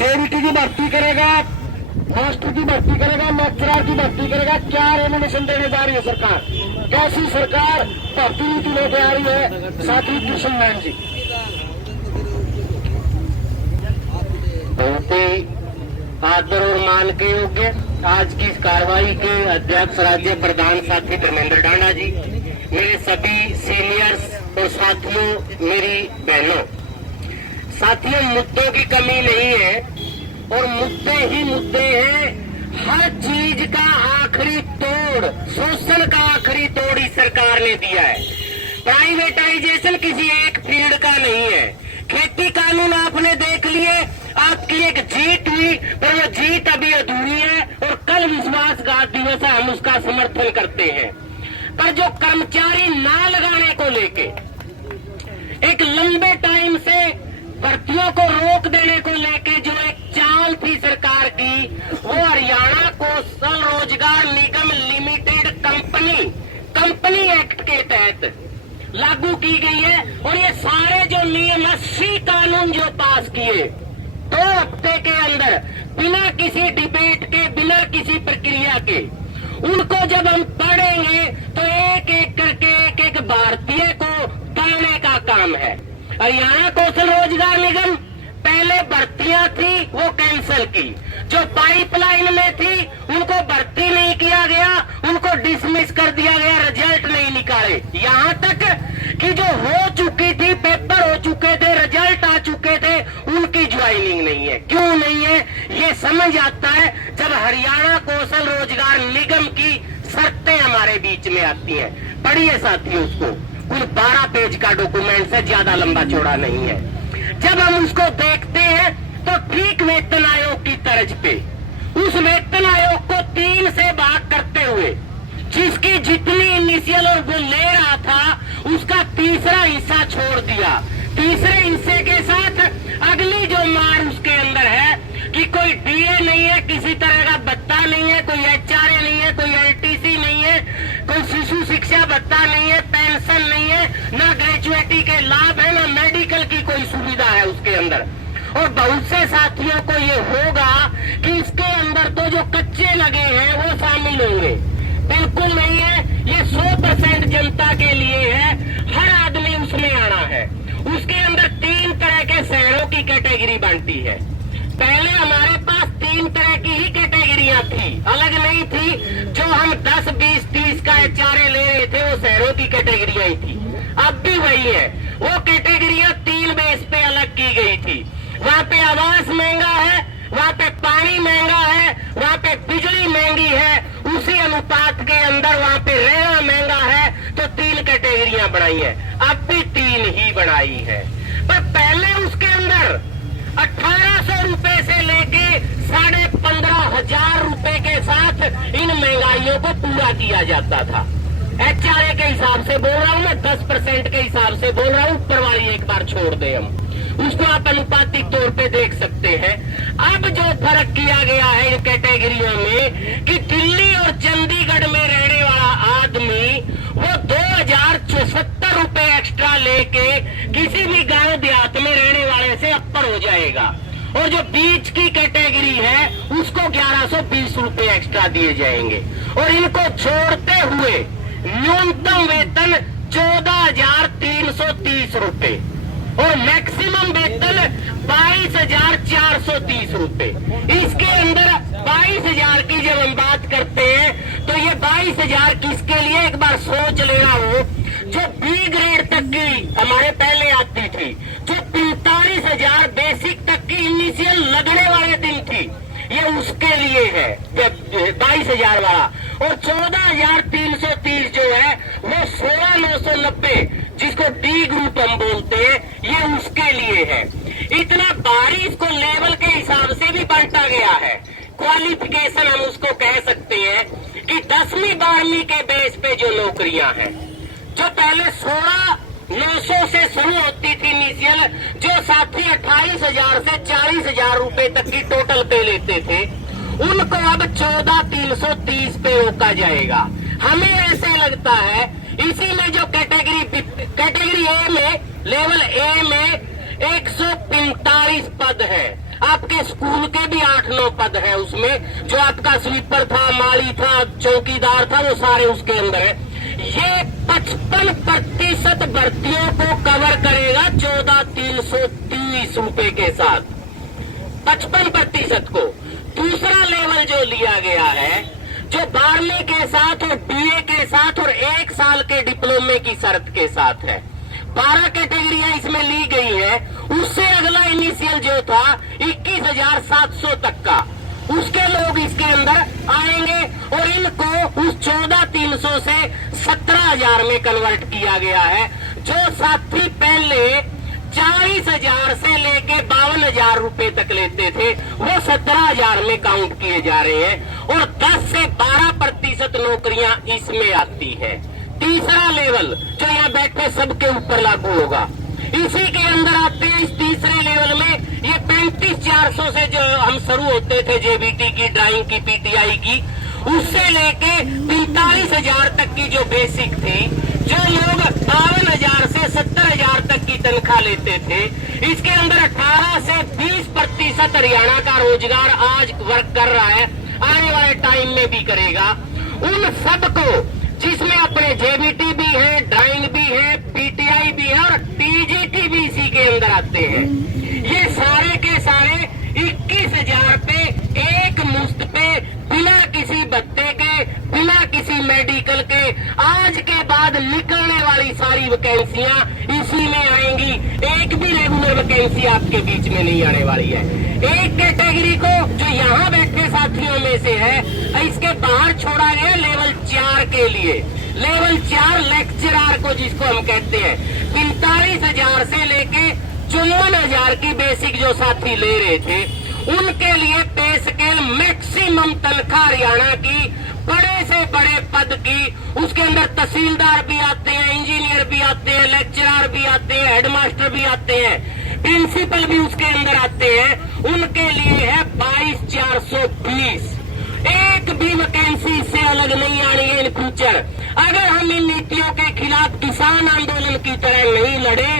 JBT की भर्ती करेगा, मास्टर की भर्ती करेगा, लेक्चरर की भर्ती करेगा। क्या रेमुनेशन देने जा रही है सरकार? कैसी सरकार भर्ती नीति लेके आ रही है? साथी कृष्ण मैन जी, बहुत ही आदर और मान के योग्य आज की इस कार्रवाई के अध्यक्ष राज्य प्रधान साथी धर्मेंद्र डांडा जी, मेरे सभी सीनियर्स और साथियों, मेरी बहनों, साथियों, मुद्दों की कमी नहीं है और मुद्दे ही मुद्दे हैं। हर चीज का आखिरी तोड़, शोषण का आखिरी तोड़ ही सरकार ने दिया है। प्राइवेटाइजेशन किसी एक फील्ड का नहीं है। खेती कानून आपने देख लिए, आपकी एक जीत हुई, पर वो जीत अभी अधूरी है और कल विश्वासघात दिवस है, हम उसका समर्थन करते हैं। पर जो कर्मचारी ना लगाने को लेके एक लंबे टाइम से भर्तियों को रोक देने को लेके जो एक चाल थी सरकार की, वो हरियाणा कौशल रोजगार निगम लिमिटेड कंपनी एक्ट के तहत लागू की गई है। और ये सारे जो नियम 80 कानून जो पास किए 2 हफ्ते के अंदर, बिना किसी डिबेट के, बिना किसी प्रक्रिया के, उनको जब हम पढ़ेंगे तो एक एक करके एक एक भारतीय को पढ़ने का काम है। हरियाणा कौशल रोजगार निगम पहले भर्तियां थी वो कैंसिल की, जो पाइपलाइन में थी उनको भर्ती नहीं किया गया, उनको डिसमिस कर दिया गया, रिजल्ट नहीं निकाले। यहाँ तक कि जो हो चुकी थी, पेपर हो चुके थे, रिजल्ट आ चुके थे, उनकी ज्वाइनिंग नहीं है। क्यों नहीं है ये समझ आता है जब हरियाणा कौशल रोजगार निगम की शर्तें हमारे बीच में आती हैं। पढ़िए साथियों उसको, कुल 12 पेज का डॉक्यूमेंट है, ज्यादा लंबा चौड़ा नहीं है। जब हम उसको देखते हैं तो ठीक वेतन आयोग की तर्ज पे उस वेतन आयोग को 3 से भाग करते हुए, जिसकी जितनी इनिशियल और वो ले रहा था उसका तीसरा हिस्सा छोड़ दिया। तीसरे हिस्से के साथ अगली जो मार उसके अंदर है कि कोई डीए नहीं है, किसी तरह का भत्ता नहीं है, कोई एचआरए नहीं है, कोई एलटीसी नहीं है, कोई शिशु शिक्षा भत्ता नहीं है, पेंशन नहीं है, ना ग्रेजुएटी के लाभ है, ना मेडिकल की कोई सुविधा है उसके अंदर। और बहुत से साथियों को ये होगा कि इसके अंदर तो जो कच्चे लगे हैं वो शामिल होंगे। बिल्कुल नहीं है, ये 100% जनता के लिए है, हर आदमी उसमें आना है। उसके अंदर 3 तरह के शहरों की कैटेगरी बनती है। पहले हमारे पास 3 तरह की ही कैटेगरियां थी, अलग नहीं थी। जो हम 10, 20, 30 का एचआरए ले रहे थे वो शहरों की कैटेगरियां ही थी। अब भी वही है, वो कैटेगरियां 3 बेस पे अलग की गई थी। वहाँ पे आवास महंगा है, वहाँ पे पानी महंगा है, वहाँ पे बिजली महंगी है, उसी अनुपात के अंदर वहाँ पे रहना महंगा है, तो 3 कैटेगरियां बनाई है। अब भी 3 ही बनाई है, पर पहले उसके अंदर 1800 रुपए से लेके 15,500 रुपए के साथ इन महंगाइयों को पूरा किया जाता था। एचआरए के हिसाब से बोल रहा हूँ मैं, 10% के हिसाब से बोल रहा हूँ, ऊपर वाली एक बार छोड़ दे, हम उसको आप अनुपातिक तौर पे देख सकते हैं। अब जो फर्क किया गया है इन कैटेगरियों में कि दिल्ली और चंडीगढ़ में रहने वाला आदमी वो 2,074 रुपए एक्स्ट्रा लेके किसी भी गांव देहात में रहने वाले से अपर हो जाएगा, और जो बीच की कैटेगरी है उसको 1120 रुपए एक्स्ट्रा दिए जाएंगे। और इनको छोड़ते हुए न्यूनतम वेतन 14,330 रुपए और मैक्सिमम वेतन 22,430 रुपए। इसके अंदर 22,000 की जब हम बात करते हैं तो ये 22,000 किसके लिए, एक बार सोच लेना हो। जो बी ग्रेड तक की हमारे पहले आती थी, जो 45,000 बेसिक तक की इनिशियल लगने वाले दिन थी, ये उसके लिए है 22,000 वाला। और 14,330 जो है वो 16,990 जिसको डी ग्रुप हम बोलते हैं, ये उसके लिए है। इतना भारी इसको लेवल के हिसाब से भी बांटा गया है। क्वालिफिकेशन हम उसको कह सकते हैं कि 10वीं 12वीं के बेस पे जो नौकरियां हैं, जो पहले 16,900 से शुरू होती थी इनिशियल, जो साथी 28,000 से 40,000 रुपए तक की टोटल पे लेते थे, उनको अब 14,330 पे रोका जाएगा। हमें ऐसे लगता है इसी में जो कैटेगरी ए में, लेवल ए में 145 पद है। आपके स्कूल के भी 8-9 पद है उसमें, जो आपका स्वीपर था, माली था, चौकीदार था, वो सारे उसके अंदर है। ये 55% भर्तियों को कवर करेगा 14,330 रुपए के साथ, 55% को। दूसरा लेवल जो लिया गया है, जो 12वीं के साथ और बीए के साथ और 1 साल के डिप्लोमे की शर्त के साथ है, 12 कैटेगरियां इसमें ली गई है। उससे अगला इनिशियल जो था 21,700 तक का, उसके लोग इसके अंदर आएंगे और इनको उस 14,300 से 17,000 में कन्वर्ट किया गया है। जो साथी पहले 40,000 से लेके 52,000 रुपए तक लेते थे, वो 17,000 में काउंट किए जा रहे हैं और 10 से 12% नौकरियां इसमें आती है। तीसरा लेवल जो यहाँ बैठे सबके ऊपर लागू होगा, इसी के अंदर आते हैं। इस तीसरे लेवल में ये 35,400 से जो हम शुरू होते थे जेबीटी की, ड्राइंग की, पीटीआई की, उससे लेके 45,000 तक की जो बेसिक थी, जो लोग 52,000 से 70,000 तक की तनख्वाह लेते थे, इसके अंदर 18 से 20% हरियाणा का रोजगार आज वर्क कर रहा है, आने वाले टाइम में भी करेगा। उन सबको, जिसमें अपने जेबीटी भी है, ड्राइंग भी है, पीटीआई भी है और टीजीटी भी इसी के अंदर आते हैं, ये सारे के सारे 21,000 पे एक मुश्त पे, बिना किसी भत्ते के, बिना किसी मेडिकल के, आज के बाद निकलने वाली सारी वैकेंसियां इसी में आएंगी। एक भी रेगुलर वैकेंसी आपके बीच में नहीं आने वाली है। एक कैटेगरी को जो यहाँ बैठे साथियों में से है, इसके बाहर छोड़ा गया लेवल 4 के लिए। लेवल 4 लेक्चरर को जिसको हम कहते हैं, 45,000 से लेके 54,000 की बेसिक जो साथी ले रहे थे, उनके लिए पे स्केल मैक्सिमम तनख्वाह हरियाणा की, बड़े से बड़े पद की, उसके अंदर तहसीलदार भी आते हैं, इंजीनियर भी आते हैं, लेक्चरर भी आते हैं, हेडमास्टर भी आते हैं, प्रिंसिपल भी उसके अंदर आते हैं, उनके लिए है 22,420। एक भी वैकेंसी से अलग नहीं आनी है इन फ्यूचर। अगर हम इन नीतियों के खिलाफ किसान आंदोलन की तरह नहीं लड़े,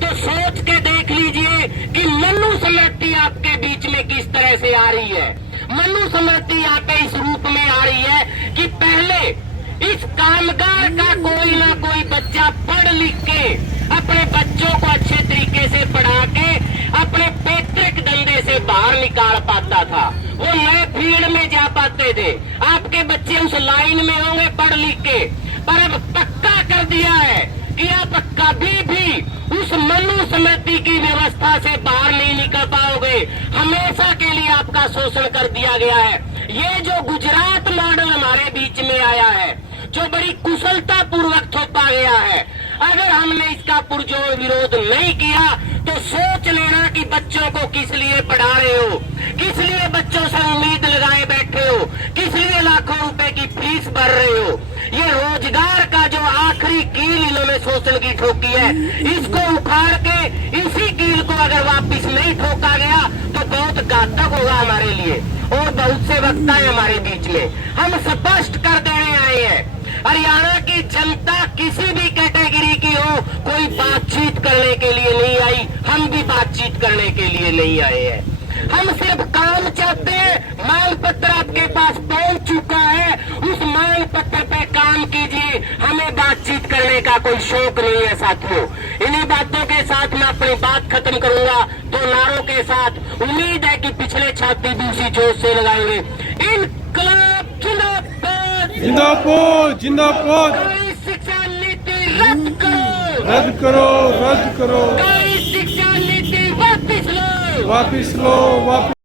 तो सोच के देख लीजिए कि मनु स्मृति आपके बीच में किस तरह से आ रही है। मनु स्मृति यहाँ पे इस रूप में आ रही है कि पहले इस कामगार का कोई ना कोई बच्चा पढ़ लिख के अपने बच्चों को अच्छे तरीके से पढ़ा के अपने पैतृक धंधे से बाहर निकाल पाता था, वो नए फील्ड में जा पाते थे। आपके बच्चे उस लाइन में होंगे पढ़ लिख के, पर अब पक्का कर दिया है कि आप कभी भी उस मनु समिति की व्यवस्था से बाहर नहीं निकल पाओगे। हमेशा के लिए आपका शोषण कर दिया गया है। ये जो गुजरात मॉडल हमारे बीच में आया है, जो बड़ी कुशलता पूर्वक थोपा गया है, अगर हमने इसका पुरजोर विरोध नहीं किया तो सोच लेना कि बच्चों को किस लिए पढ़ा रहे हो, किस लिए बच्चों से उम्मीद लगाए बैठे हो, किस लिए लाखों रुपए की फीस भर रहे हो। ये रोजगार का जो आखिरी कील इन्होंने शोषण की ठोकी है, इसको उखाड़ के इसी कील को अगर वापिस नहीं ठोका गया तो बहुत घातक होगा हमारे लिए। और बहुत से वक्ता है हमारे बीच में, हम स्पष्ट कर देने आए हैं, हरियाणा की जनता किसी भी कैटेगरी की हो, कोई बातचीत करने के लिए नहीं आई, हम भी बातचीत करने के लिए नहीं आए हैं। हम सिर्फ काम चाहते हैं। मांग पत्र आपके पास पहुंच चुका है, उस मांग पत्र पे काम कीजिए, हमें बातचीत करने का कोई शौक नहीं है साथियों। इन्हीं बातों के साथ मैं अपनी बात खत्म करूंगा, दो नारों के साथ। उम्मीद है कि पिछले छात्री भी उसी जोश से लगाएंगे। इनकलाब जिंदाबाद, जिंदाबाद जिंदाबाद। नई शिक्षा नीति रद्द करो, रद्द करो, रद्द करो। नई शिक्षा नीति वापिस लो, वापिस लो, वापिस